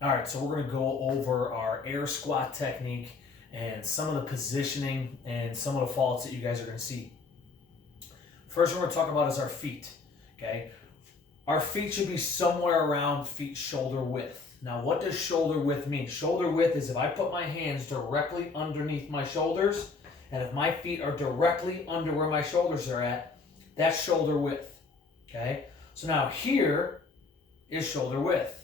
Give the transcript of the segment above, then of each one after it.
All right, so we're going to go over our air squat technique and some of the positioning and some of the faults that you guys are going to see. First, we're going to talk about is our feet. Okay, our feet should be somewhere around feet shoulder width. Now, what does shoulder width mean? Shoulder width is if I put my hands directly underneath my shoulders, and if my feet are directly under where my shoulders are at, that's shoulder width. Okay, so now here is shoulder width.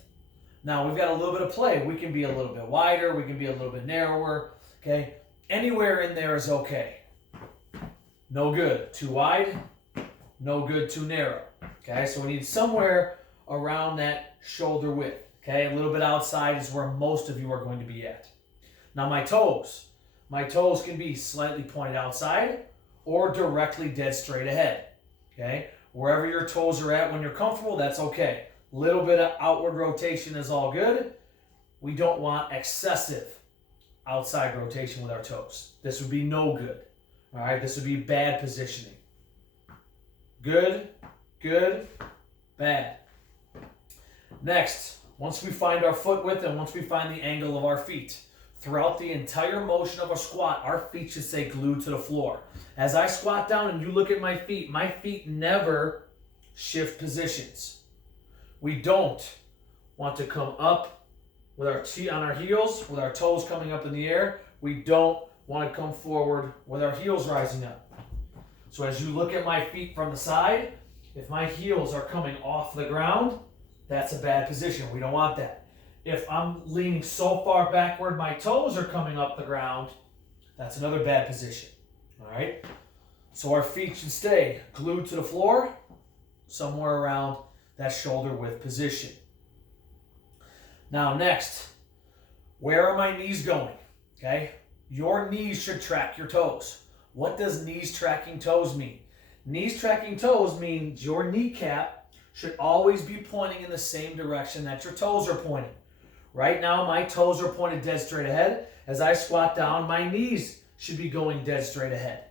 Now we've got a little bit of play. We can be a little bit wider, we can be a little bit narrower. Okay, anywhere in there is okay. No good too wide, no good too narrow. Okay, so we need somewhere around that shoulder width. Okay, a little bit outside is where most of you are going to be at. Now my toes can be slightly pointed outside or directly dead straight ahead. Okay, wherever your toes are at when you're comfortable, that's okay. Little bit of outward rotation is all good. We don't want excessive outside rotation with our toes. This would be no good. All right, this would be bad positioning. Good, good, bad. Next, once we find our foot width and once we find the angle of our feet, throughout the entire motion of a squat, our feet should stay glued to the floor. As I squat down and you look at my feet never shift positions. We don't want to come up with our on our heels, with our toes coming up in the air. We don't want to come forward with our heels rising up. So as you look at my feet from the side, if my heels are coming off the ground, that's a bad position. We don't want that. If I'm leaning so far backward, my toes are coming up the ground, that's another bad position. All right? So our feet should stay glued to the floor, somewhere around that shoulder width position. Now next, where are my knees going? Okay? Your knees should track your toes. What does knees tracking toes mean? Knees tracking toes means your kneecap should always be pointing in the same direction that your toes are pointing. Right now, my toes are pointed dead straight ahead. As I squat down, my knees should be going dead straight ahead.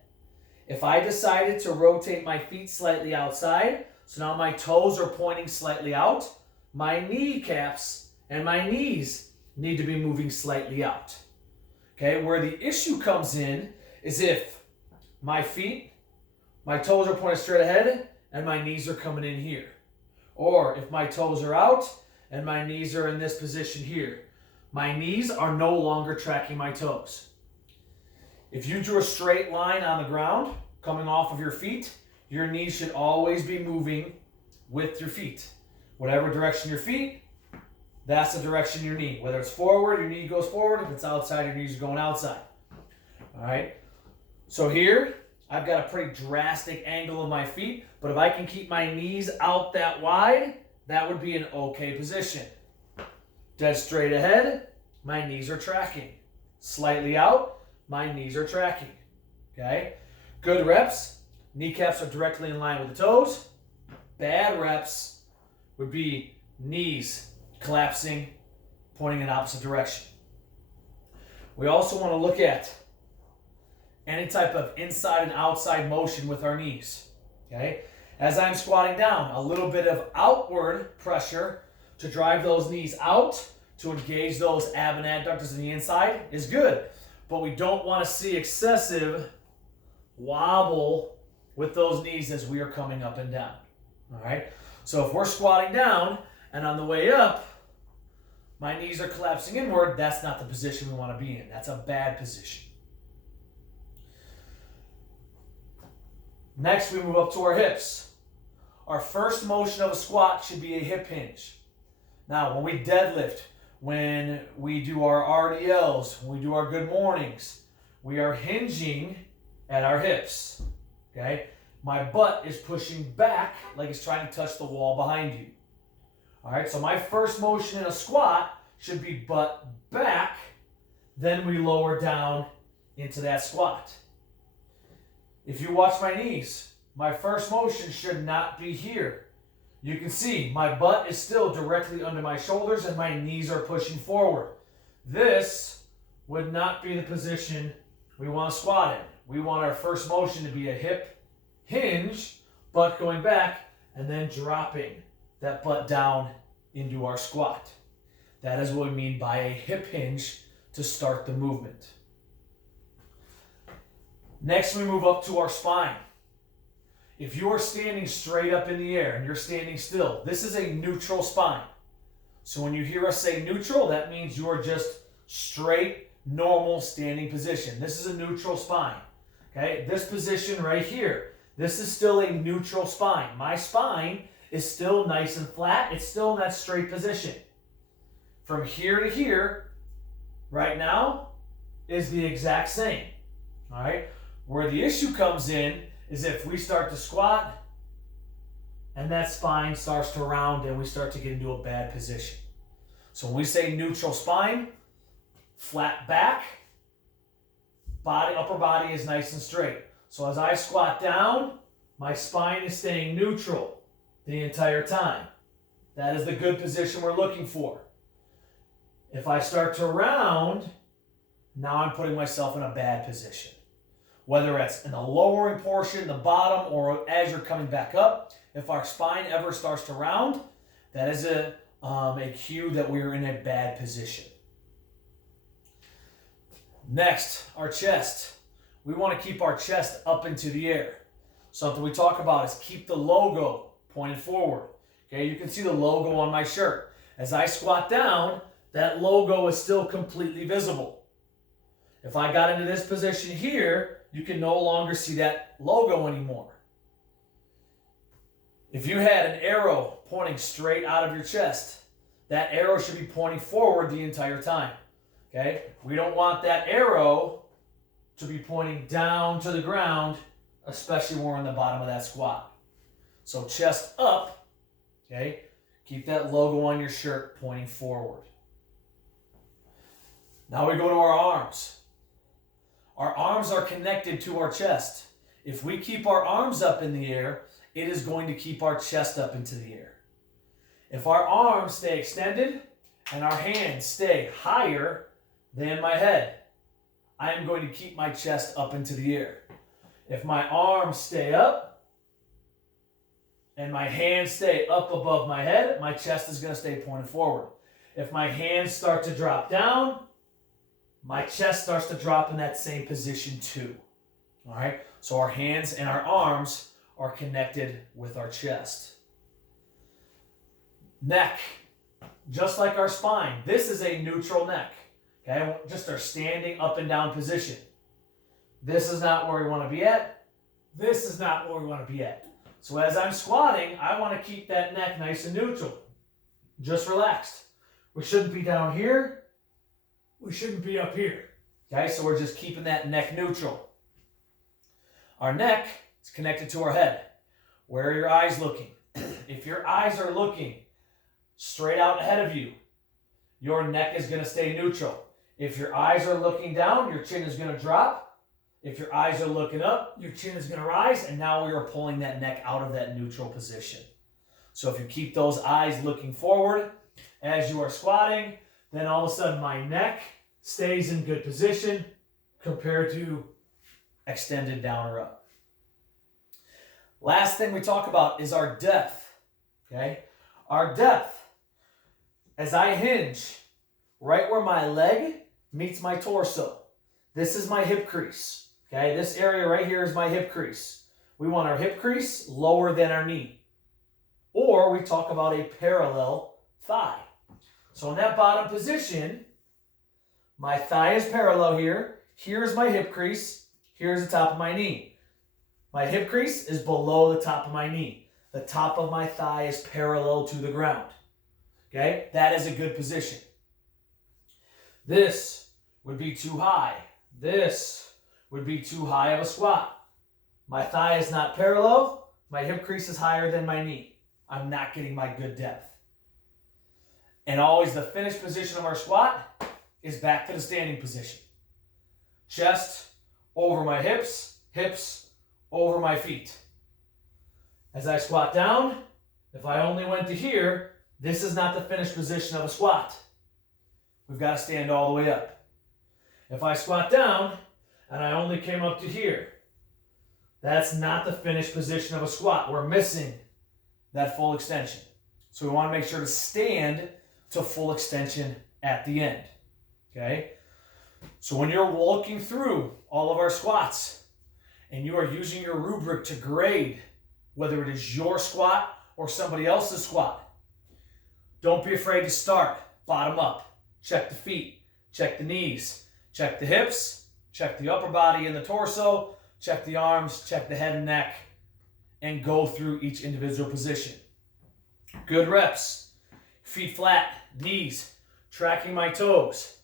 If I decided to rotate my feet slightly outside, so now my toes are pointing slightly out, my kneecaps and my knees need to be moving slightly out. Okay, where the issue comes in is if my toes are pointed straight ahead and my knees are coming in here. Or if my toes are out and my knees are in this position here. My knees are no longer tracking my toes. If you drew a straight line on the ground coming off of your feet, your knees should always be moving with your feet. Whatever direction your feet, that's the direction your knee. Whether it's forward, your knee goes forward. If it's outside, your knees are going outside. All right? So here, I've got a pretty drastic angle of my feet, but if I can keep my knees out that wide, that would be an okay position. Dead straight ahead, my knees are tracking. Slightly out, my knees are tracking. Okay? Good reps, kneecaps are directly in line with the toes. Bad reps would be knees collapsing, pointing in opposite direction. We also want to look at any type of inside and outside motion with our knees. Okay? As I'm squatting down, a little bit of outward pressure to drive those knees out, to engage those ab and adductors in the inside is good. But we don't want to see excessive wobble with those knees as we are coming up and down. All right? So if we're squatting down and on the way up, my knees are collapsing inward, that's not the position we want to be in. That's a bad position. Next, we move up to our hips. Our first motion of a squat should be a hip hinge. Now, when we deadlift, when we do our RDLs, when we do our good mornings, we are hinging at our hips. Okay? My butt is pushing back like it's trying to touch the wall behind you. All right, so my first motion in a squat should be butt back, then we lower down into that squat. If you watch my knees, my first motion should not be here. You can see my butt is still directly under my shoulders and my knees are pushing forward. This would not be the position we want to squat in. We want our first motion to be a hip hinge, butt going back, and then dropping that butt down into our squat. That is what we mean by a hip hinge to start the movement. Next, we move up to our spine. If you are standing straight up in the air and you're standing still, this is a neutral spine. So when you hear us say neutral, that means you are just straight, normal standing position. This is a neutral spine. Okay, this position right here, this is still a neutral spine. My spine is still nice and flat. It's still in that straight position. From here to here, right now, is the exact same. All right, where the issue comes in is if we start to squat and that spine starts to round and we start to get into a bad position. So when we say neutral spine, flat back, upper body is nice and straight. So as I squat down, my spine is staying neutral the entire time. That is the good position we're looking for. If I start to round, now I'm putting myself in a bad position. Whether it's in the lowering portion, the bottom, or as you're coming back up, if our spine ever starts to round, that is a cue that we're in a bad position. Next, our chest. We want to keep our chest up into the air. Something we talk about is keep the logo pointed forward. Okay, you can see the logo on my shirt. As I squat down, that logo is still completely visible. If I got into this position here, you can no longer see that logo anymore. If you had an arrow pointing straight out of your chest, that arrow should be pointing forward the entire time. Okay? We don't want that arrow to be pointing down to the ground, especially when we're in the bottom of that squat. So chest up, okay? Keep that logo on your shirt pointing forward. Now we go to our arms. Our arms are connected to our chest. If we keep our arms up in the air, it is going to keep our chest up into the air. If our arms stay extended and our hands stay higher than my head, I am going to keep my chest up into the air. If my arms stay up and my hands stay up above my head, my chest is going to stay pointed forward. If my hands start to drop down, my chest starts to drop in that same position too. All right? So our hands and our arms are connected with our chest. Neck. Just like our spine, this is a neutral neck. Okay? Just our standing up and down position. This is not where we want to be at. This is not where we want to be at. So as I'm squatting, I want to keep that neck nice and neutral. Just relaxed. We shouldn't be down here. We shouldn't be up here. Okay, so we're just keeping that neck neutral. Our neck is connected to our head. Where are your eyes looking? If your eyes are looking straight out ahead of you, your neck is going to stay neutral. If your eyes are looking down, your chin is going to drop. If your eyes are looking up, your chin is going to rise, and now we are pulling that neck out of that neutral position. So if you keep those eyes looking forward as you are squatting, then all of a sudden my neck stays in good position compared to extended down or up. Last thing we talk about is our depth. Okay? Our depth. As I hinge, right where my leg meets my torso, this is my hip crease. Okay? This area right here is my hip crease. We want our hip crease lower than our knee. Or we talk about a parallel thigh. So in that bottom position, my thigh is parallel here. Here's my hip crease. Here's the top of my knee. My hip crease is below the top of my knee. The top of my thigh is parallel to the ground. Okay? That is a good position. This would be too high. This would be too high of a squat. My thigh is not parallel. My hip crease is higher than my knee. I'm not getting my good depth. And always the finished position of our squat is back to the standing position. Chest over my hips, hips over my feet. As I squat down, if I only went to here, this is not the finished position of a squat. We've got to stand all the way up. If I squat down and I only came up to here, that's not the finished position of a squat. We're missing that full extension. So we want to make sure to stand to full extension at the end. Okay? So when you're walking through all of our squats and you are using your rubric to grade whether it is your squat or somebody else's squat, don't be afraid to start bottom up. Check the feet, check the knees, check the hips, check the upper body and the torso, check the arms, check the head and neck, and go through each individual position. Good reps. Feet flat, knees, tracking my toes,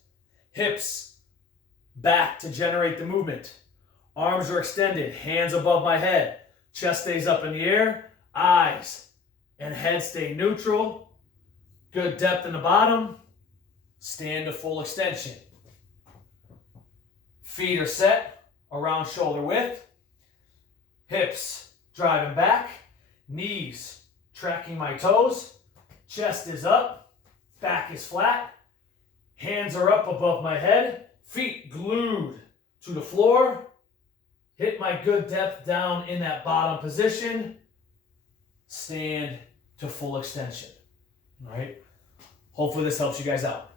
hips back to generate the movement. Arms are extended, hands above my head, chest stays up in the air, eyes and head stay neutral. Good depth in the bottom. Stand to full extension. Feet are set around shoulder width. Hips driving back. Knees tracking my toes. Chest is up. Back is flat. Hands are up above my head. Feet glued to the floor. Hit my good depth down in that bottom position. Stand to full extension. All right. Hopefully this helps you guys out.